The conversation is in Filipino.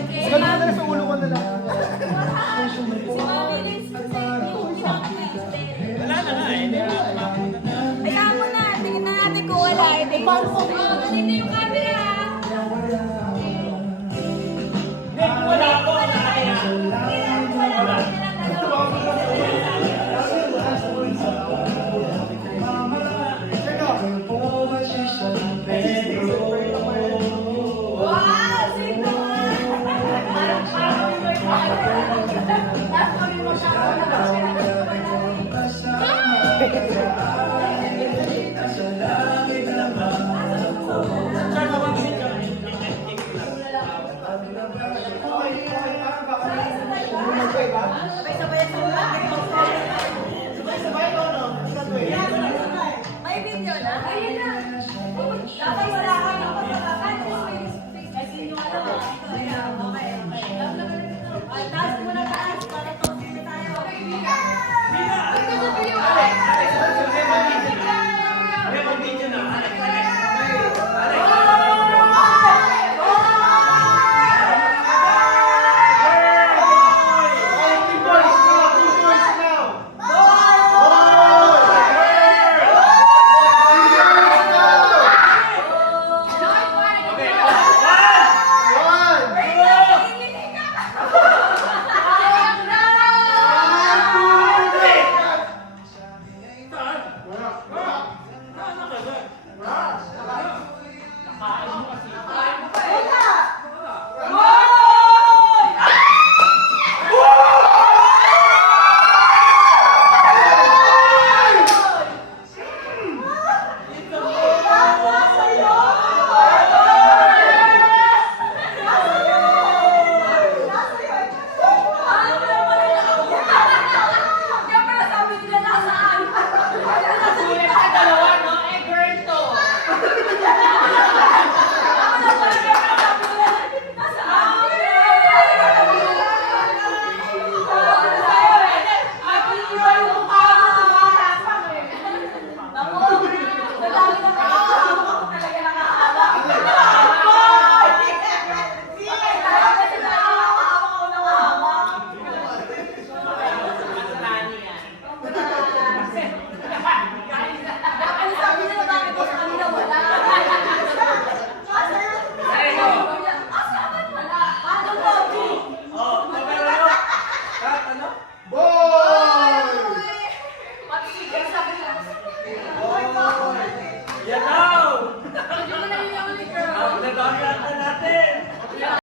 Ganun na sa ulo ko na lang. Wala na nga eh. Kaya mo na, tingnan na natin kung wala. Paano ko? Dito yung camera. Wala ako na kaya. Wow! Sino? May video na? Ayun na. Dapat wala ka ng pagkakakan. Kasi yung ano,